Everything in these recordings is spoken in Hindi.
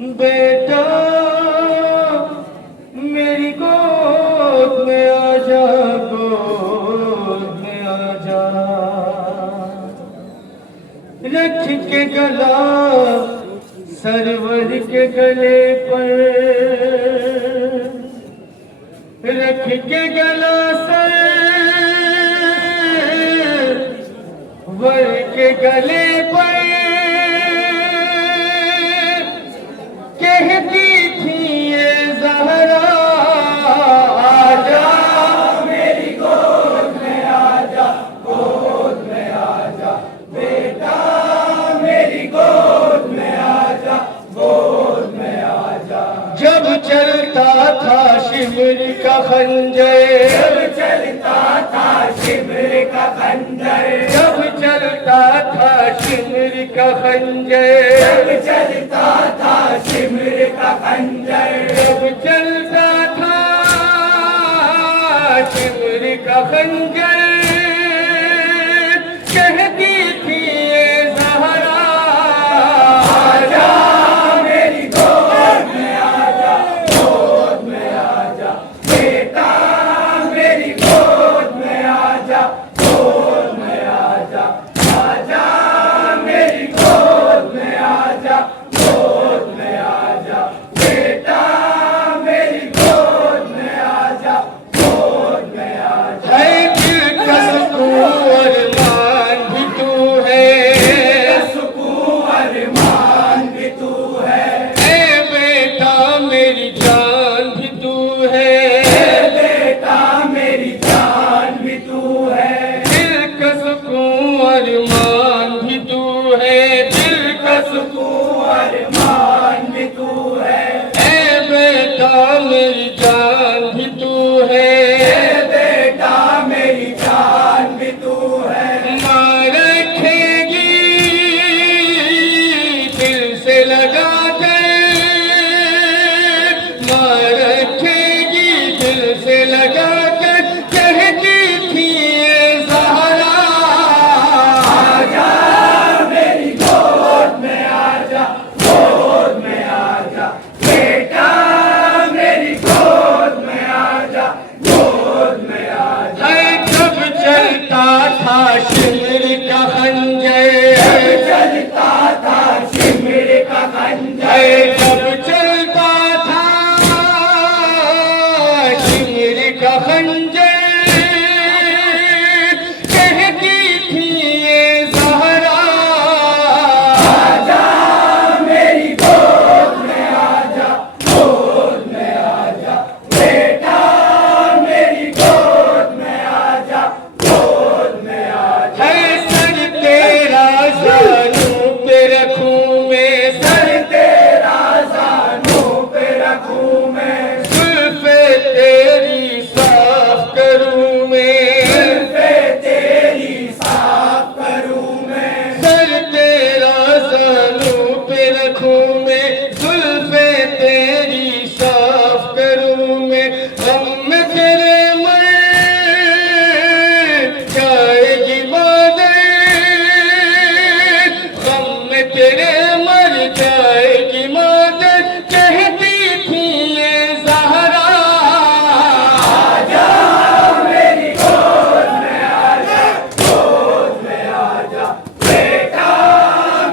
बेटा मेरी गोद में आजा, गोद में आजा। रख के गला सरवर के गले पर, रख के गला सरवर के गले पर। कहती थी ये ज़हरा आजा मेरी गोद में आजा, गोद में आजा। बेटा मेरी गोद में आजा, गोद में आजा। जब चलता था शिमर का खंजर, जब चलता था शिमर का खंजर, जब चलता था शिमर का खंजर, जब चलता था शिमर का खंजर, जब चलता था शिमर का खंजर। कहती थी ये ज़हरा आजा मेरी गोद में आजा, गोद में आजा। बेटा मेरी गोद में आजा, गोद में आजा। आजा मेरी गोद में आजा, गोद में आजा। बेटा मेरी गोद में आजा, गोद में आजा। है दिल का सुकून अरमान भी तू है, सुकून अरमान भी तू है। ए बेटा मेरी जान भी तू है, बेटा मेरी जान भी तू है। दिल का सुकून अरमान भी तू है, दिल का सुकून अरमान भी तू है। ए बेटा मेरी जान भी तू है, बेटा मेरी जान भी तू है। माँ रखेगी दिल से लगा कर, माँ रखेगी दिल से लगा कर। कहती थी ये ज़हरा आजा मेरी गोद में आजा, गोद में आजा। बेटा मेरी गोद में आजा, गोद में आजा। जब चलता था शिमर का खंजर, जब चलता था शिमर का खंजर, जब चलता था शिमर का खंजर। कहती थी ये ज़हरा आजा मेरी गोद में आजा, गोद में आजा। बेटा मेरी गोद में आजा, गोद में आजा। है सर तेरा ज़ानू पे रखूं मैं, सर तेरा ज़ानू पे रखूं मैं। जुल्फ़े तेरी साफ करूं मैं, जुल्फ़े तेरी साफ करूं मैं। सर तेरा ज़ानू पे रखूं मैं, जुल्फ़े तेरी साफ करूं मैं। हम में तेरे मर जाएगी मादर, हम में तेरे मर जाएगी मादर। कहती थी ये ज़हरा आजा मेरी गोद में आजा, गोद में आजा। बेटा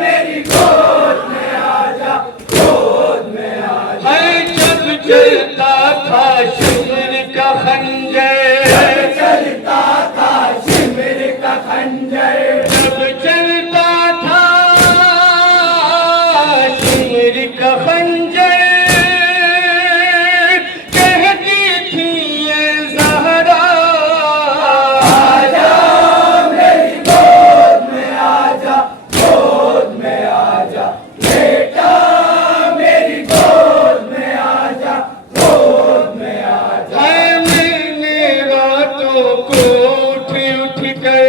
मेरी गोद में आजा, गोद में आजा। जब चलता था शिमर का खंजर, जब चलता था शिमर का खंजर, जब चलता था शिमर का खंजर। कहती थी ये ज़हरा आजा मेरी गोद में आजा, गोद में आजा। बेटा मेरी गोद में आजा, गोद में आजा। मैंने रातों को उठ उठ कर,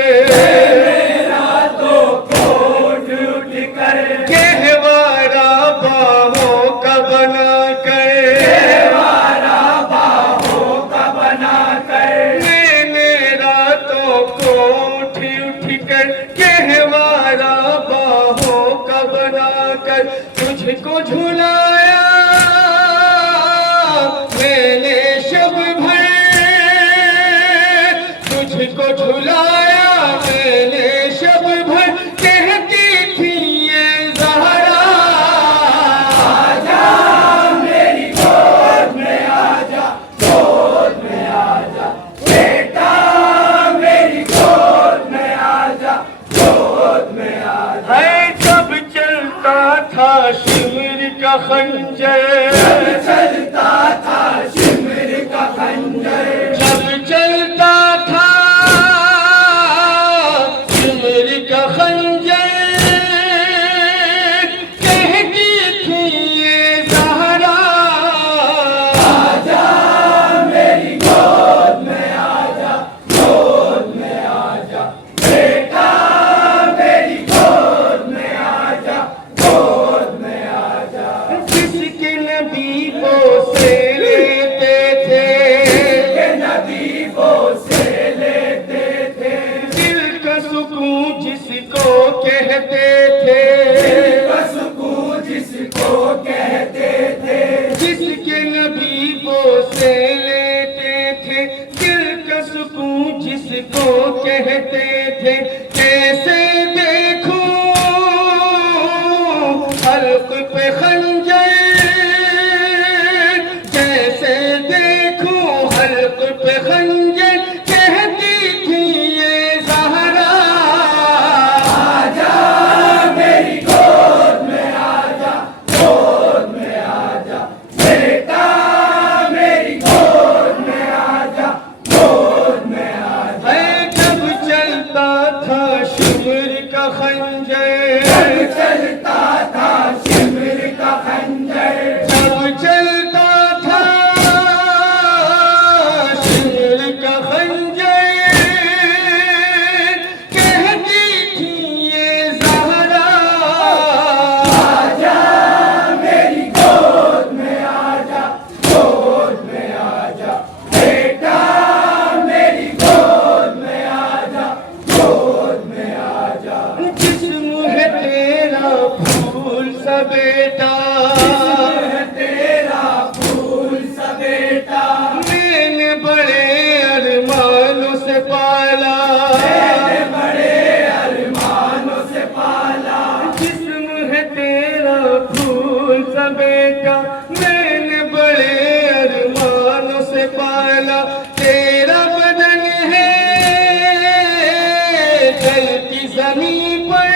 रातों को उठ उठ कर। गहवारा बाहों का बना कर, गहवारा बाहों का बना कर। मैंने रातों को उठ उठ कर, गहवारा बाहों का बना कर। तुझको झुलाया शिमर का खंजर, चलता था शिमर का खंजर, जब चलता था शिमर का खंजर, कहती थी ये ज़हरा, आजा मेरी गोद में आजा, गोद में आजा, बेटा मेरी गोद में आजा, गोद में आजा। जिसके नबी को से लेते थे, के नबी को से लेते थे, दिल का सुकून जिसको कहते थे, सुकून जिसको कहते थे, जिसके नबी को से लेते थे, दिल का सुकून जिसको कहते थे। कैसे देखूं हल्क पे खंजर, कैसे देखूं हल्क पे खंजर, कहती थी ये ज़हरा, आजा मेरी गोद में आजा, गोद में आजा, बेटा मेरी गोद में आजा, गोद में आजा। है जब चलता था शिमर का खंजर, चलता था शिमर का खंजर, जब चलता था शिमर का खंजर, कहती थी ये ज़हरा, आजा मेरी गोद में आजा, गोद में आजा, बेटा मेरी गोद में आजा, गोद में आजा। जिस्म है तेरा फूल सा बेटा, तेरा फूल सा बेटा, मैंने बड़े अरमानों से पाला, मैंने बड़े अरमानों से पाला, जिस्म है तेरा फूल सा बेटा, मैंने बड़े अरमानों से पाला। तेरा बदन है चलती ज़मीन पर,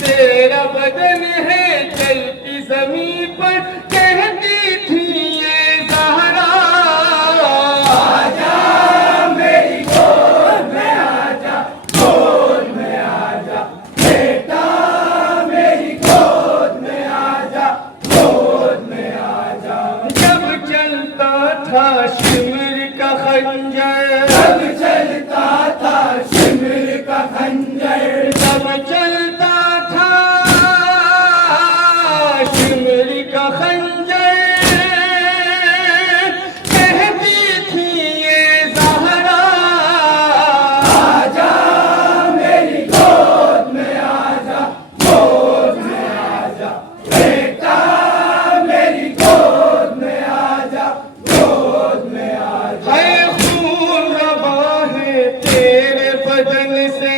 तेरा बदन है चलती ज़मीन पर, कहती थी ये ज़हरा, आजा मेरी गोद में आजा, गोद में आजा, बेटा मेरी गोद में आजा, गोद में आजा। जब चलता था शिमर का खंजर, जब चलता था शिमर का खंजर, जब चलता था शिमर का खंजर, कहती थी ये ज़हरा, आजा मेरी गोद में आजा, गोद में आजा, बेटा मेरी गोद में आजा, गोद में आजा। है खून रवा है तेरे बदन से,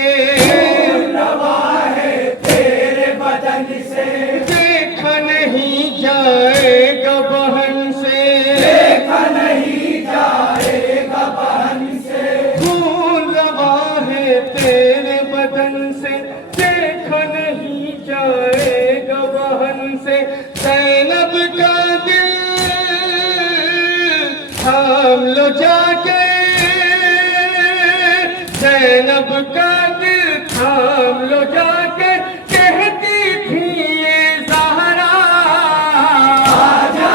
रवा है तेरे बदन से, देखा नहीं जाएगा बहन से, देखा नहीं जाएगा बहन से, खून रवा है तेरे बदन से, देखा नहीं जाएगा बहन से। ज़ैनब का दिल थाम लो जाके, ज़ैनब का दिल थाम लो जाके, कहती थी ये ज़हरा, आजा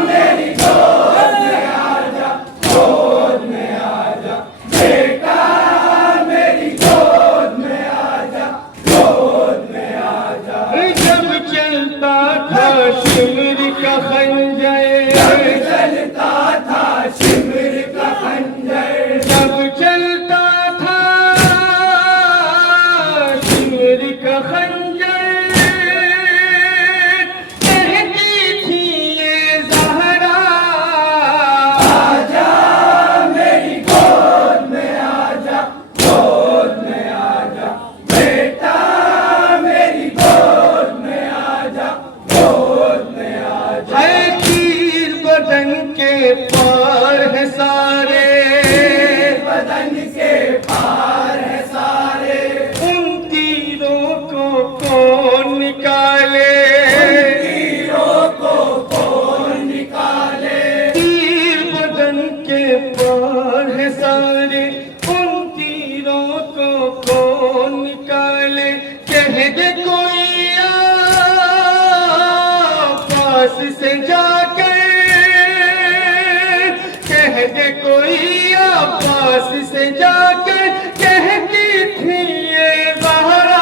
मेरी गोद में आजा, गोद में आजा, बेटा मेरी गोद में आजा, गोद में आजा। जब चलता था शिमर का खंजर, चलता था शिमर का खंजर, जब चलता था पास से जाकर कह दे कोई, अब्बास से जाकर कहती थी ये ज़हरा,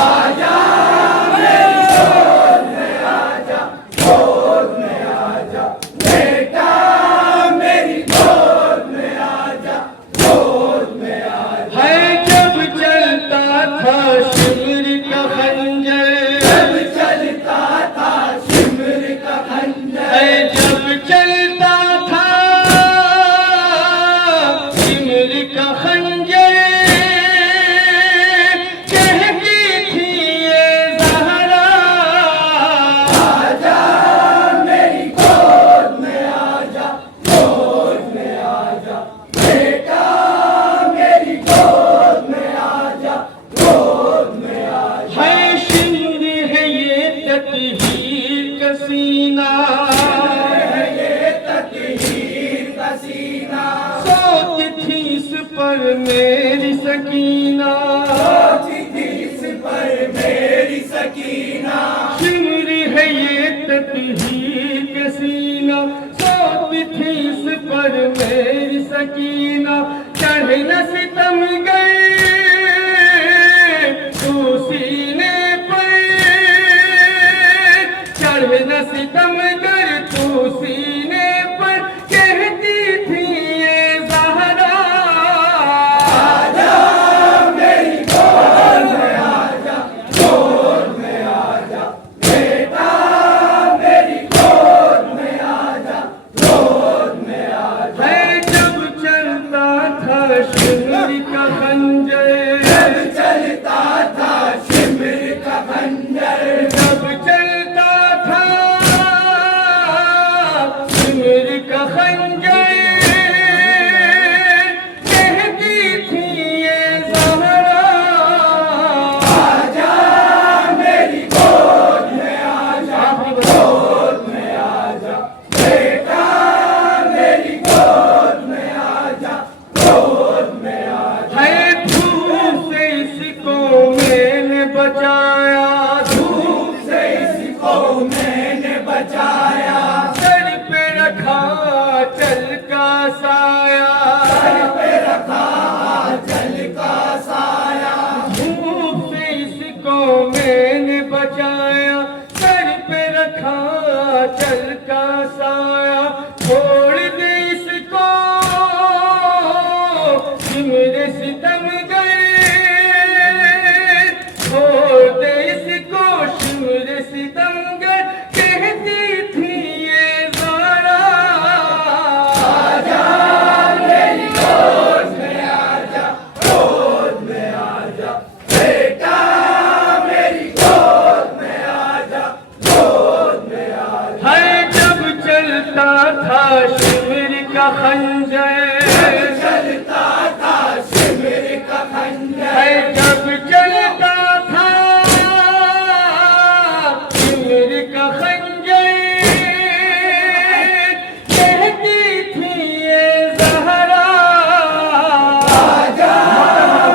आजा मेरी गोद में आजा, गोद में आजा बेटा, मेरी गोद में आजा, गोद में आजा। है जब चलता था शिमर का खंजर, जब चलता था शिमर का खंजर, है जब चलता था शिमर का खंजर, कहती थी ये ज़हरा, आजा मेरी गोद में आजा, गोद में आजा बेटा, मेरी गोद में आजा, गोद में आजा। है शिमर है ये तकदीर का सीना, ये तकदीर का सीना, सोती थी इस पर मेरी सकीना, सोती थी इस पर मेरी सकीना, शिमर है ये तकदीर का सीना, सोती थी इस पर मेरी सकीना, चढ़ न सितम गए तू सीने पर, चढ़ न सितम कर तू सीने पर, कहती थी ये ज़हरा, आजा मेरी गोद में आजा, गोद में आजा बेटा, मेरी गोद में आजा, गोद में आजा। है जब चलता था शिमर का खंजर, जब चलता था शिमर का खंजर, जब चलता था शिमर का खंजर, कहती थी ये ज़हरा, आजा मेरी गोद में आजा, गोद में आजा बेटा, मेरी गोद में आजा, गोद में आजा। है धूप से इसको मैंने बचाया, धूप से इसको मैंने बचाया, सर पे रखा चल का साया, सर पे रखा जल का साया, धूप से इसको मैंने बचाया, सर पे रखा चल का साया, छोड़ दे इसको शिमर सितम गए, छोड़ दे इसको शिमर सितम गए, कहती थी ये ज़हरा, आजा मेरी गोद में आजा, गोद में आजा बेटा, मेरी गोद में आजा, गोद में आजा। है जब चलता था शिमर का खंजर, चलता था शिमर का खंजर, है जब चलता था शिमर का खंजर, कहती थी ये ज़हरा, आजा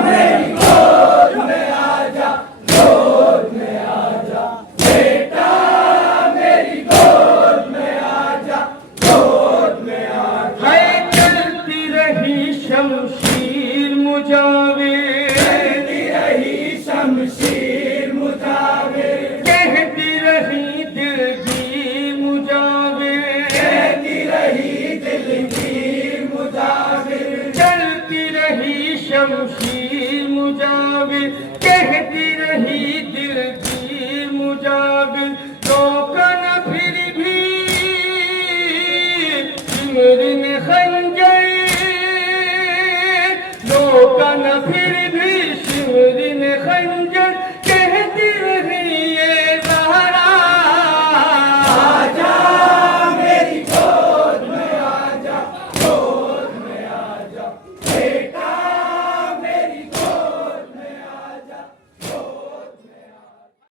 मेरी गोद में आजा, गोद में आजा बेटा, मेरी गोद में आजा, गोद में आजा। है चलती रही शमशीर मुजाविर, कहती रही शमशीर मुजाविर, कहती रही दिलगीर मुजाविर, कहती रही दिलगीर मुजाविर, चलती रही शमशीर मुजाविर, कहती रही दिलगीर मुजाविर,